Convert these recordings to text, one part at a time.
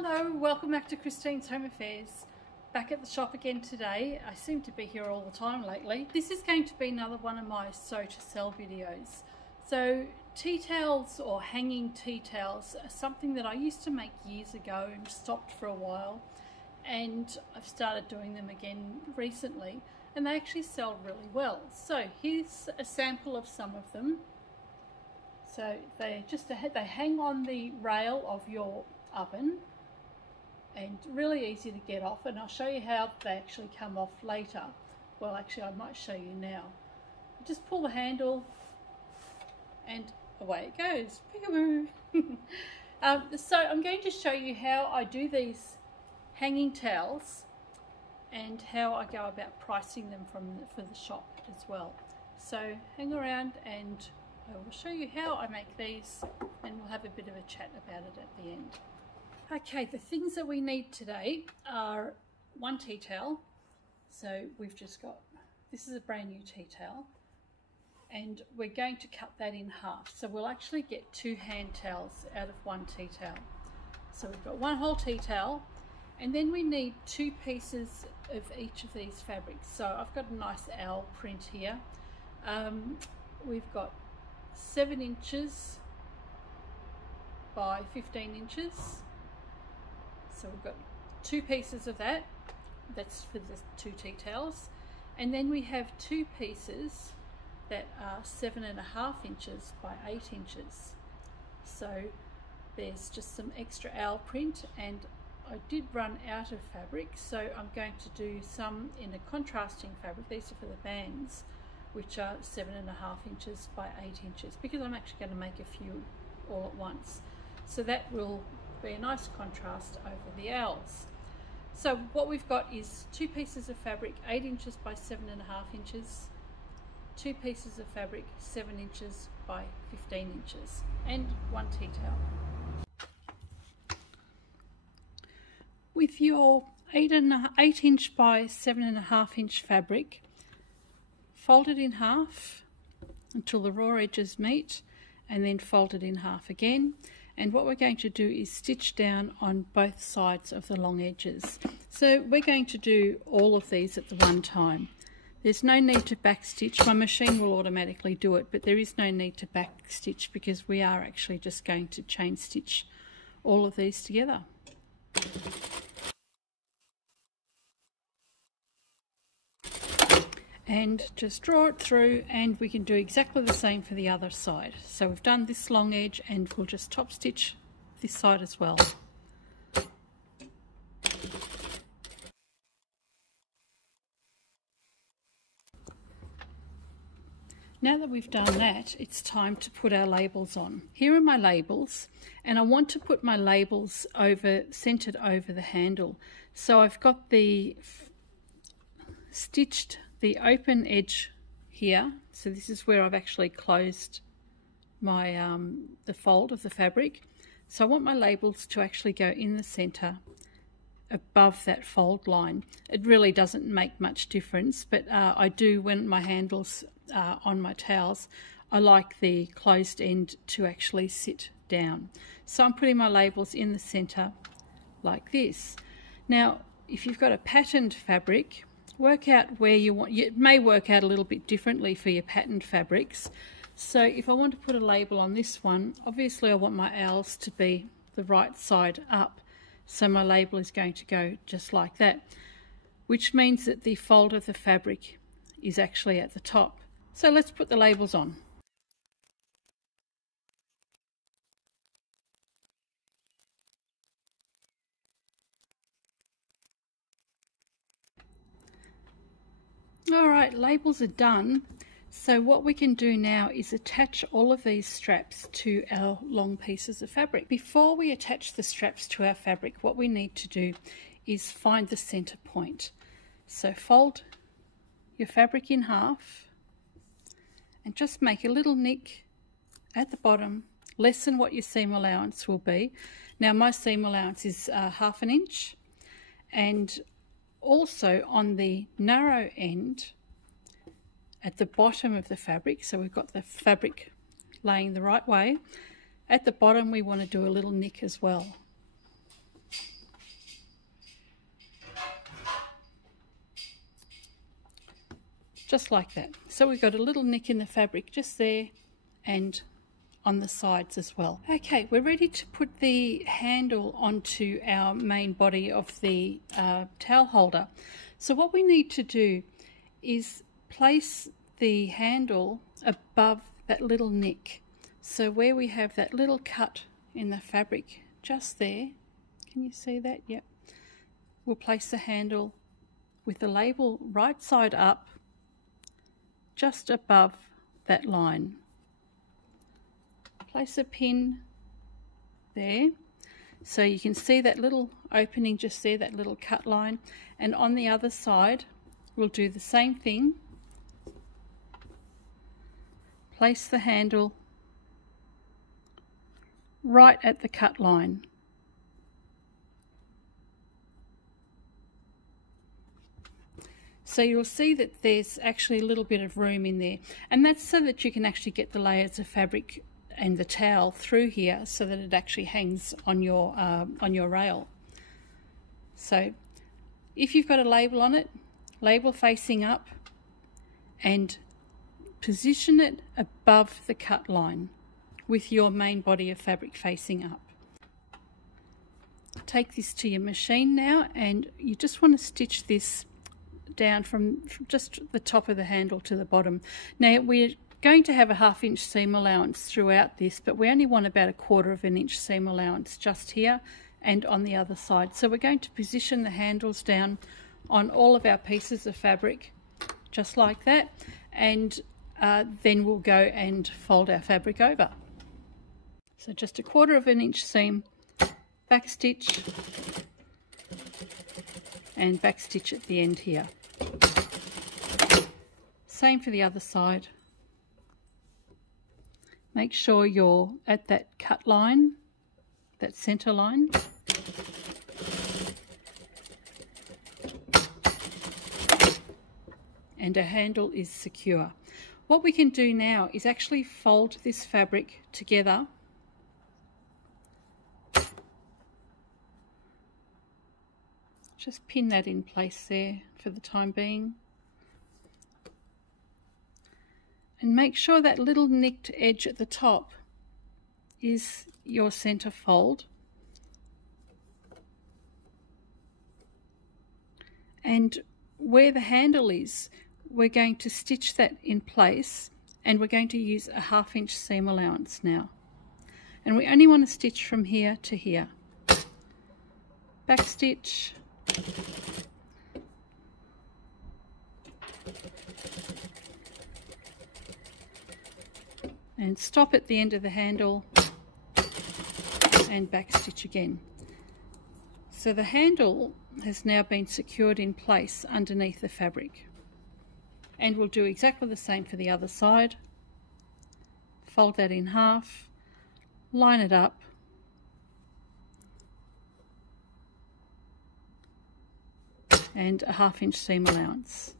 Hello, welcome back to Christine's Home Affairs. Back at the shop again today. I seem to be here all the time lately. This is going to be another one of my sew to sell videos. So tea towels or hanging tea towels are something that I used to make years ago and stopped for a while, and I've started doing them again recently, and they actually sell really well. So here's a sample of some of them. So they hang on the rail of your oven, and really easy to get off, and I'll show you how they actually come off later. Well, actually I might show you now. Just pull the handle and away it goes. So I'm going to show you how I do these hanging towels and how I go about pricing them for the shop as well. So hang around and I will show you how I make these, and we'll have a bit of a chat about it at the end. Okay, the things that we need today are one tea towel. So we've just got, this is a brand new tea towel, and we're going to cut that in half. So we'll actually get 2 hand towels out of one tea towel. So we've got one whole tea towel, and then we need 2 pieces of each of these fabrics. So I've got a nice owl print here. We've got 7 inches by 15 inches. So we've got 2 pieces of that. That's for the 2 tea towels. And then we have 2 pieces that are 7.5 inches by 8 inches. So there's just some extra owl print, and I did run out of fabric, so I'm going to do some in a contrasting fabric. These are for the bands, which are 7.5 inches by 8 inches, because I'm actually going to make a few all at once. So that will be a nice contrast over the owls. So what we've got is 2 pieces of fabric 8 inches by 7.5 inches, 2 pieces of fabric 7 inches by 15 inches, and 1 tea towel. With your 8 inch by 7.5 inch fabric, fold it in half until the raw edges meet, and then fold it in half again. And what we're going to do is stitch down on both sides of the long edges. So we're going to do all of these at the one time. There's no need to back stitch. My machine will automatically do it, but there is no need to back stitch because we are actually just going to chain stitch all of these together. And just draw it through, and we can do exactly the same for the other side. So we've done this long edge, and we'll just top stitch this side as well. Now that we've done that, it's time to put our labels on. Here are my labels, and I want to put my labels centered over the handle. So I've got the stitched the open edge here, so this is where I've actually closed my the fold of the fabric. So I want my labels to actually go in the center above that fold line. It really doesn't make much difference, but I do, when my handles are on my towels, I like the closed end to actually sit down. So I'm putting my labels in the center like this. Now if you've got a patterned fabric, work out where you want. It may work out a little bit differently for your patterned fabrics. So if I want to put a label on this one, obviously I want my owls to be the right side up. So my label is going to go just like that, which means that the fold of the fabric is actually at the top. So let's put the labels on. Alright, labels are done. So what we can do now is attach all of these straps to our long pieces of fabric. Before we attach the straps to our fabric, what we need to do is find the center point. So fold your fabric in half and just make a little nick at the bottom, less than what your seam allowance will be. Now my seam allowance is 1/2 inch, and also on the narrow end at the bottom of the fabric, so we've got the fabric laying the right way, at the bottom we want to do a little nick as well. just like that. So we've got a little nick in the fabric just there and on the sides as well. Okay, we're ready to put the handle onto our main body of the towel holder. So what we need to do is place the handle above that little nick. So where we have that little cut in the fabric just there, can you see that? Yep. We'll place the handle with the label right side up just above that line. Place a pin there so you can see that little opening just there, that little cut line, and on the other side we'll do the same thing. Place the handle right at the cut line. So you'll see that there's actually a little bit of room in there, and that's so that you can actually get the layers of fabric and the towel through here so that it actually hangs on your rail. So if you've got a label on it, label facing up and position it above the cut line with your main body of fabric facing up. Take this to your machine now, and you just want to stitch this down from just the top of the handle to the bottom. Now we're going to have a 1/2 inch seam allowance throughout this, but we only want about 1/4 inch seam allowance just here and on the other side. So we're going to position the handles down on all of our pieces of fabric just like that, and then we'll go and fold our fabric over. So just 1/4 inch seam, back stitch and back stitch at the end here. Same for the other side. Make sure you're at that cut line, that center line. And our handle is secure. What we can do now is actually fold this fabric together . Just pin that in place there for the time being. And make sure that little nicked edge at the top is your center fold. And where the handle is, we're going to stitch that in place, and we're going to use a 1/2 inch seam allowance now. And we only want to stitch from here to here. Back stitch. And stop at the end of the handle and back stitch again. So the handle has now been secured in place underneath the fabric. And we'll do exactly the same for the other side. Fold that in half, line it up, and a 1/2 inch seam allowance.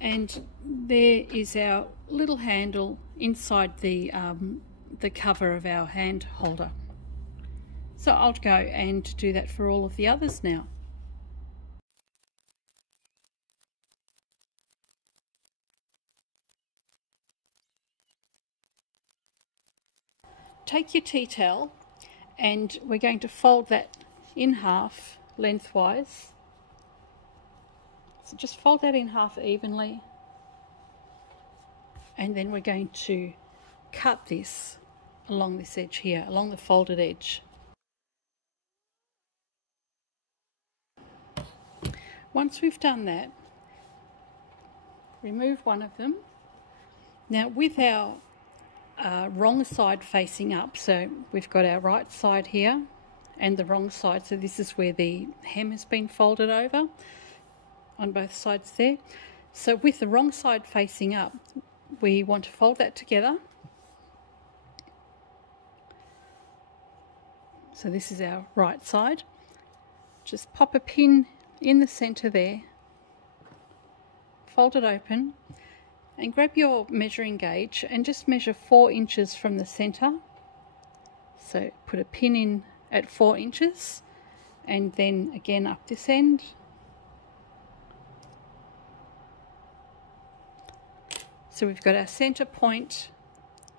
And there is our little handle inside the cover of our hand holder. So I'll go and do that for all of the others now. Take your tea towel, and we're going to fold that in half lengthwise. So just fold that in half evenly, and then we're going to cut this along this edge here, along the folded edge. Once we've done that, remove one of them. Now with our wrong side facing up, so we've got our right side here and the wrong side, so this is where the hem has been folded over on both sides there. So with the wrong side facing up, we want to fold that together. So this is our right side. Just pop a pin in the center there, fold it open, and grab your measuring gauge and just measure 4 inches from the center So put a pin in at 4 inches and then again up this end. So we've got our centre point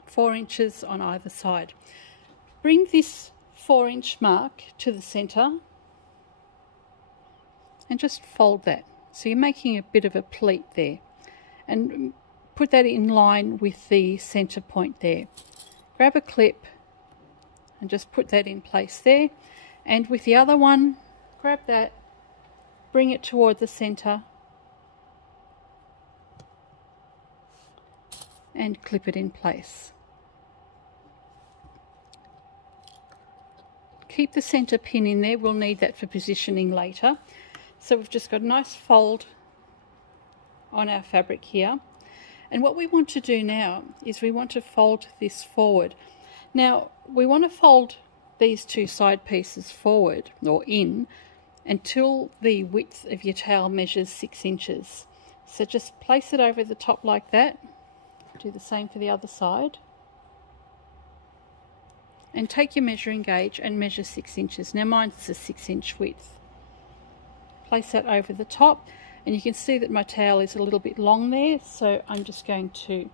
4 inches on either side. Bring this 4-inch mark to the centre and just fold that. So you're making a bit of a pleat there, and put that in line with the centre point there. Grab a clip and just put that in place there, and with the other one, grab that, bring it toward the centre and clip it in place. Keep the centre pin in there, we'll need that for positioning later. So we've just got a nice fold on our fabric here, and what we want to do now is we want to fold this forward. Now we want to fold these two side pieces forward or in until the width of your towel measures 6 inches. So just place it over the top like that. Do the same for the other side, and take your measuring gauge and measure 6 inches. Now mine's a 6-inch width. Place that over the top, and you can see that my towel is a little bit long there, so I'm just going to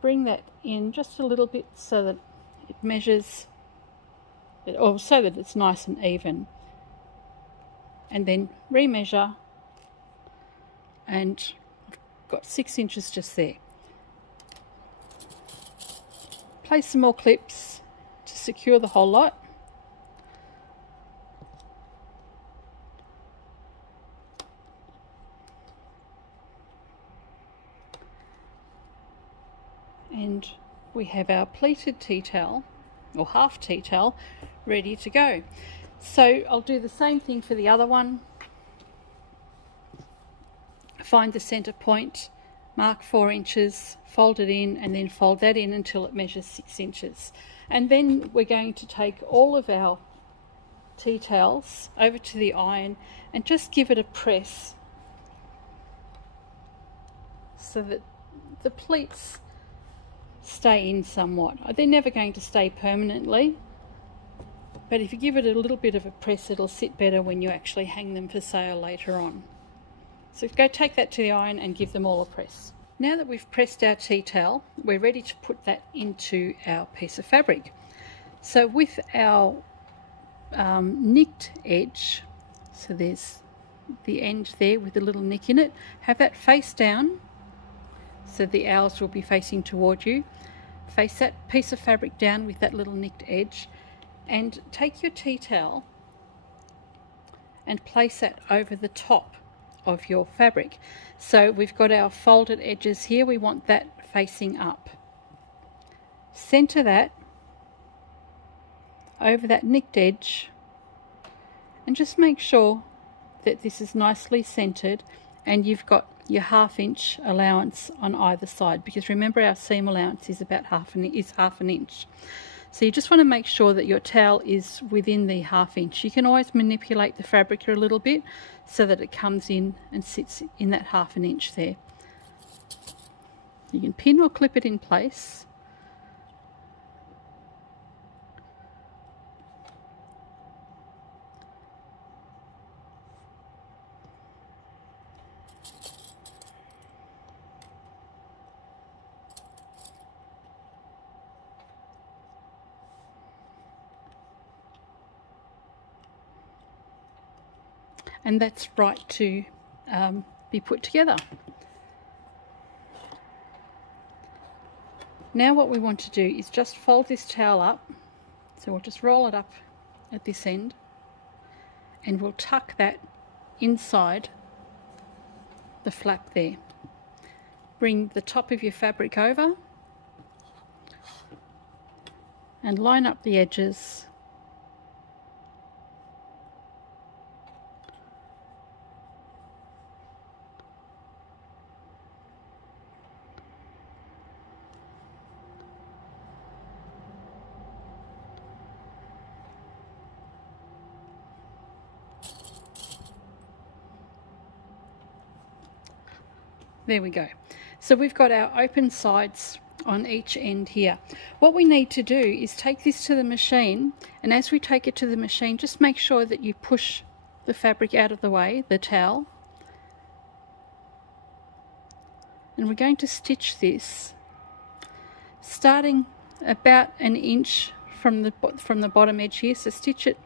bring that in just a little bit so that it measures, or so that it's nice and even, and then remeasure, and I've got 6 inches just there. Place some more clips to secure the whole lot. And we have our pleated tea towel, or half tea towel, ready to go. So I'll do the same thing for the other one. Find the centre point, mark 4 inches, fold it in, and then fold that in until it measures 6 inches. And then we're going to take all of our tea towels over to the iron and just give it a press so that the pleats stay in somewhat. They're never going to stay permanently, but if you give it a little bit of a press, it'll sit better when you actually hang them for sale later on. So go take that to the iron and give them all a press. Now that we've pressed our tea towel, we're ready to put that into our piece of fabric. So with our nicked edge, so there's the end there with a little nick in it, have that face down, so the owls will be facing toward you. Face that piece of fabric down with that little nicked edge, and take your tea towel and place that over the top of your fabric. So we've got our folded edges here, we want that facing up. Center that over that nicked edge, and just make sure that this is nicely centered and you've got your 1/2 inch allowance on either side, because remember our seam allowance is about half an inch. So you just want to make sure that your towel is within the 1/2 inch. You can always manipulate the fabric a little bit so that it comes in and sits in that 1/2 inch there. You can pin or clip it in place. And that's right to be put together. Now what we want to do is just fold this towel up. So we'll just roll it up at this end and we'll tuck that inside the flap there. Bring the top of your fabric over and line up the edges . There we go. So we've got our open sides on each end here. What we need to do is take this to the machine, and as we take it to the machine, just make sure that you push the fabric out of the way, the towel, and we're going to stitch this starting about an inch from the bottom edge here. So stitch it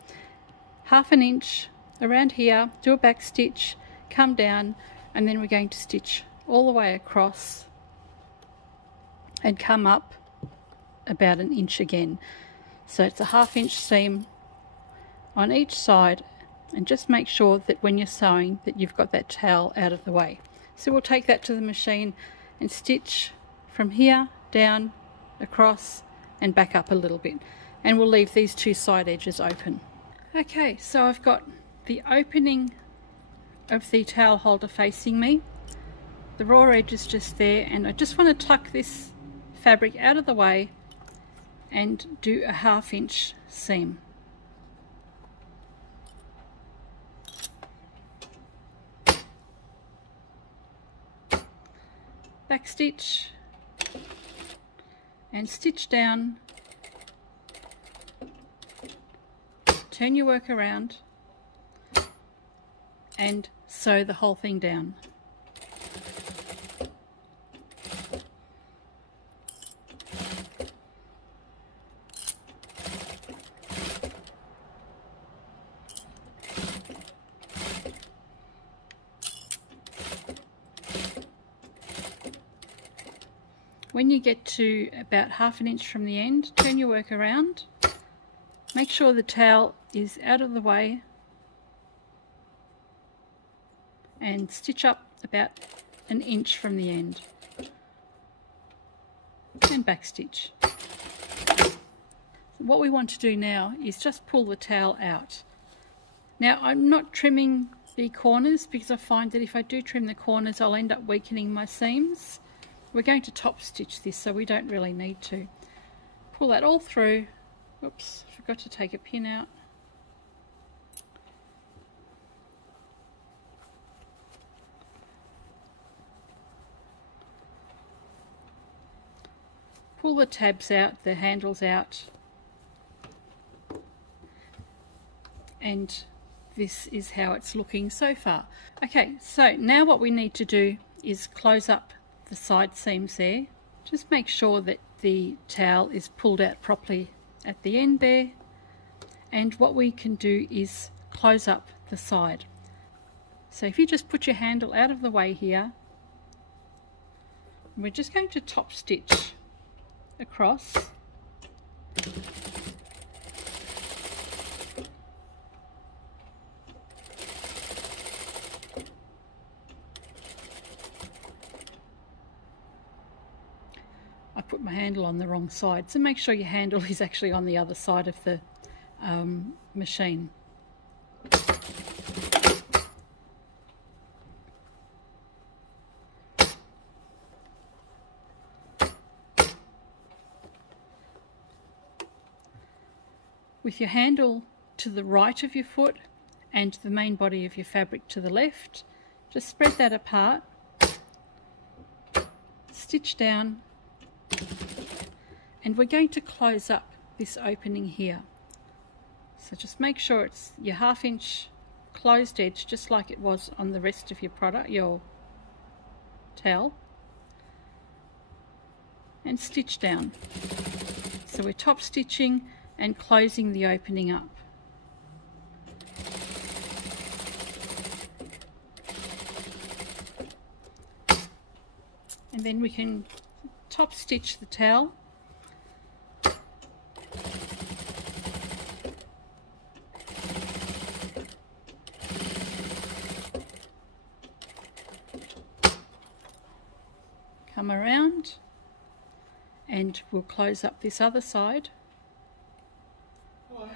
half an inch around here, do a back stitch, come down, and then we're going to stitch all the way across and come up about an inch again. So it's a ½ inch seam on each side, and just make sure that when you're sewing that you've got that towel out of the way. So we'll take that to the machine and stitch from here down, across, and back up a little bit, and we'll leave these two side edges open. Okay, so I've got the opening of the towel holder facing me, the raw edge is just there, and I just want to tuck this fabric out of the way and do a ½ inch seam. Back stitch and stitch down, turn your work around and sew the whole thing down. When you get to about ½ an inch from the end, turn your work around, make sure the towel is out of the way, and stitch up about an inch from the end and back stitch. What we want to do now is just pull the towel out. Now I'm not trimming the corners because I find that if I do trim the corners I'll end up weakening my seams. We're going to top stitch this, so we don't really need to. Pull that all through. Oops, forgot to take a pin out. Pull the tabs out, the handles out, and this is how it's looking so far. Okay, so now what we need to do is close up the side seams there. Just make sure that the towel is pulled out properly at the end there, and what we can do is close up the side. So if you just put your handle out of the way here, we're just going to top stitch across. I put my handle on the wrong side, so make sure your handle is actually on the other side of the machine. With your handle to the right of your foot and the main body of your fabric to the left, just spread that apart, stitch down, and we're going to close up this opening here. So just make sure it's your ½ inch closed edge, just like it was on the rest of your product, your towel, and stitch down. So we're top stitching and closing the opening up. And then we can top stitch the towel. Come around and we'll close up this other side.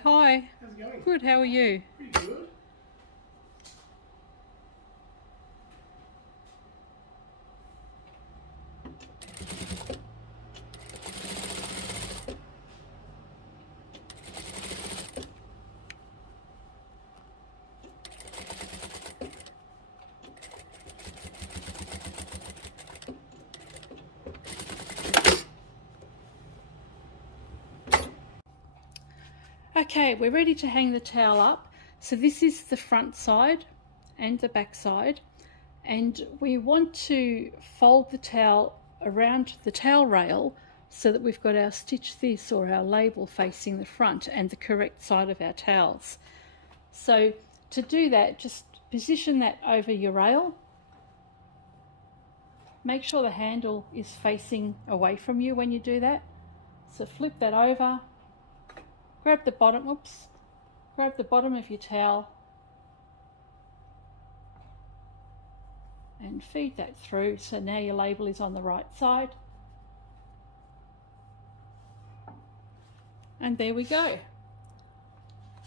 Hi. How's it going? Good, how are you? Pretty good. Okay, we're ready to hang the towel up. So this is the front side and the back side, and we want to fold the towel around the towel rail so that we've got our stitch this or our label facing the front and the correct side of our towels. So to do that, just position that over your rail. Make sure the handle is facing away from you when you do that. So flip that over, grab the bottom, grab the bottom of your towel and feed that through. So now your label is on the right side. And there we go.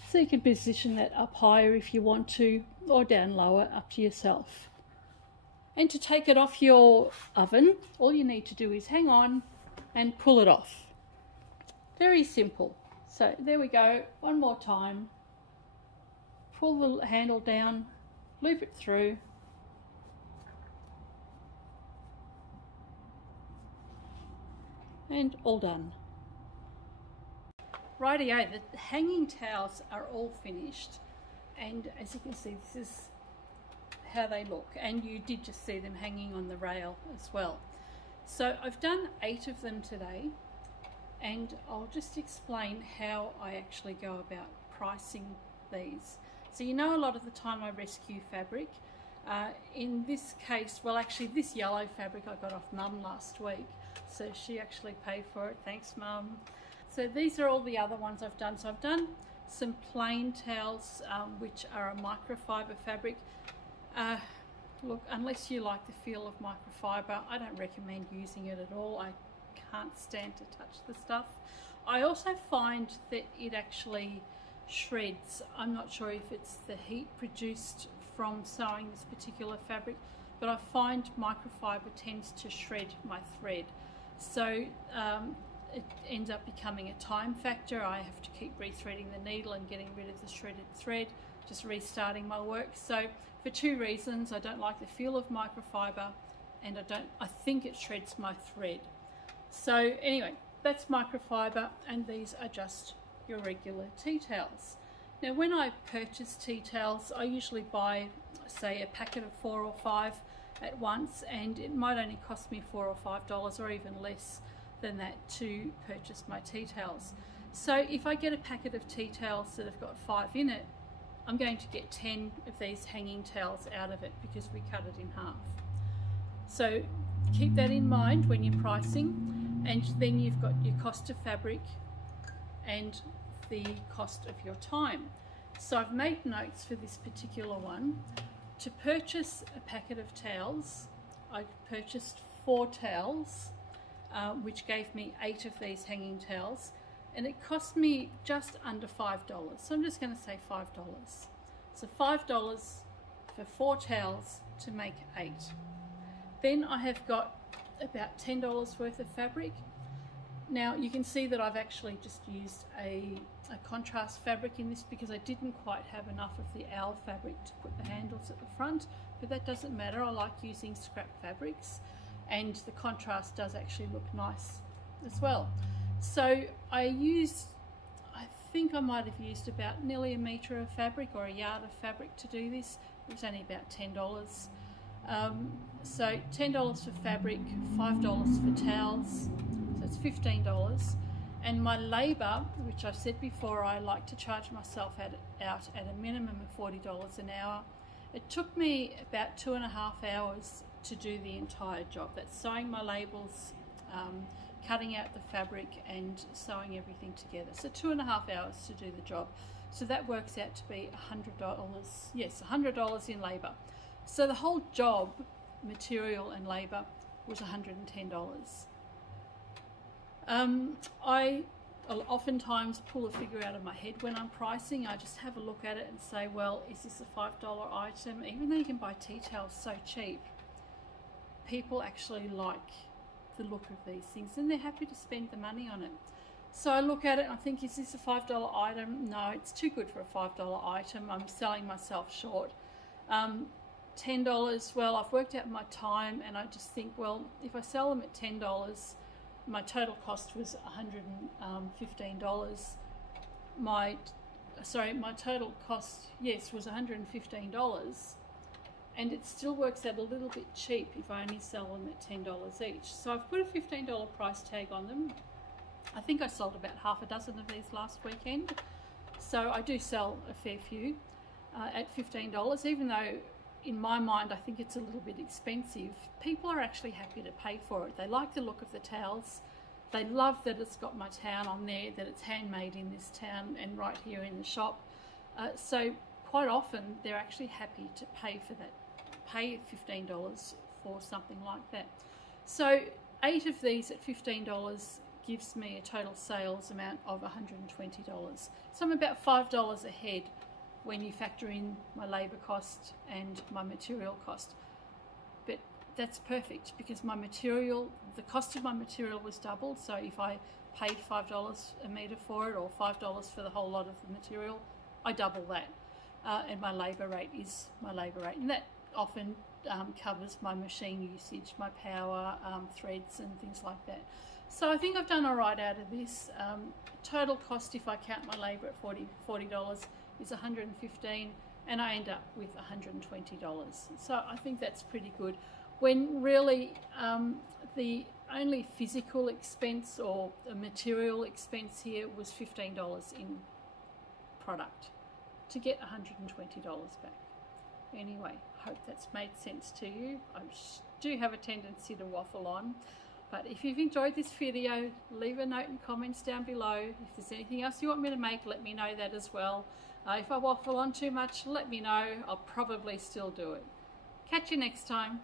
So you can position that up higher if you want to, or down lower, up to yourself. And to take it off your oven, all you need to do is hang on and pull it off. Very simple. So there we go, one more time. Pull the handle down, loop it through. And all done. Rightio, the hanging towels are all finished, and as you can see, this is how they look, and you did just see them hanging on the rail as well. So I've done 8 of them today, and I'll just explain how I actually go about pricing these. So you know, a lot of the time I rescue fabric. In this case, well actually this yellow fabric I got off Mum last week, so she actually paid for it, thanks Mum. So these are all the other ones I've done. So I've done some plain towels which are a microfiber fabric. Look, unless you like the feel of microfiber, I don't recommend using it at all. I can't stand to touch the stuff. I also find that it actually shreds. I'm not sure if it's the heat produced from sewing this particular fabric, but I find microfiber tends to shred my thread. So it ends up becoming a time factor. I have to keep rethreading the needle and getting rid of the shredded thread, just restarting my work. So for 2 reasons, I don't like the feel of microfiber, and I think it shreds my thread. So anyway, that's microfiber, and these are just your regular tea towels. Now when I purchase tea towels, I usually buy, say, a packet of 4 or 5 at once, and it might only cost me $4 or $5 or even less than that to purchase my tea towels. So if I get a packet of tea towels that have got 5 in it, I'm going to get 10 of these hanging towels out of it because we cut it in half. So keep that in mind when you're pricing, and then you've got your cost of fabric and the cost of your time. So I've made notes for this particular one. To purchase a packet of towels, I purchased 4 towels, which gave me 8 of these hanging towels, and it cost me just under $5. So I'm just going to say $5. So $5 for 4 towels to make 8. Then I have got about $10 worth of fabric. Now you can see that I've actually just used a contrast fabric in this because I didn't quite have enough of the owl fabric to put the handles at the front, but that doesn't matter. I like using scrap fabrics, and the contrast does actually look nice as well. So I think I might have used about nearly a metre of fabric or a yard of fabric to do this. It was only about $10. So $10 for fabric, $5 for towels, so it's $15. And my labour, which I've said before, I like to charge myself out at a minimum of $40 an hour. It took me about 2.5 hours to do the entire job. That's sewing my labels, cutting out the fabric and sewing everything together. So 2.5 hours to do the job. So that works out to be $100, yes, $100 in labour. So the whole job, material and labour, was $110. I oftentimes pull a figure out of my head when I'm pricing. I just have a look at it and say, well, is this a $5 item? Even though you can buy tea towels so cheap, people actually like the look of these things and they're happy to spend the money on it. So I look at it and I think, is this a $5 item? No, it's too good for a $5 item. I'm selling myself short. $10, well, I've worked out my time and I just think, well, if I sell them at $10, my total cost was $115. my total cost, yes, was $115, and it still works out a little bit cheap if I only sell them at $10 each. So I've put a $15 price tag on them. I think I sold about half a dozen of these last weekend, so I do sell a fair few at $15, even though in my mind I think it's a little bit expensive. People are actually happy to pay for it. They like the look of the towels. They love that it's got my town on there, that it's handmade in this town and right here in the shop. So quite often they're actually happy to pay for that, pay $15 for something like that. So 8 of these at $15 gives me a total sales amount of $120. So I'm about $5 ahead when you factor in my labour cost and my material cost. But that's perfect because my material, the cost of my material was doubled. So if I paid $5 a metre for it, or $5 for the whole lot of the material, I double that. And my labour rate is my labour rate. And that often covers my machine usage, my power, threads and things like that. So I think I've done all right out of this. Total cost, if I count my labour at $40 is $115, and I end up with $120. So I think that's pretty good, when really the only physical expense or a material expense here was $15 in product to get $120 back. Anyway, hope that's made sense to you. I do have a tendency to waffle on, but if you've enjoyed this video, leave a note and comments down below. If there's anything else you want me to make, let me know that as well. If I waffle on too much, let me know. I'll probably still do it. Catch you next time.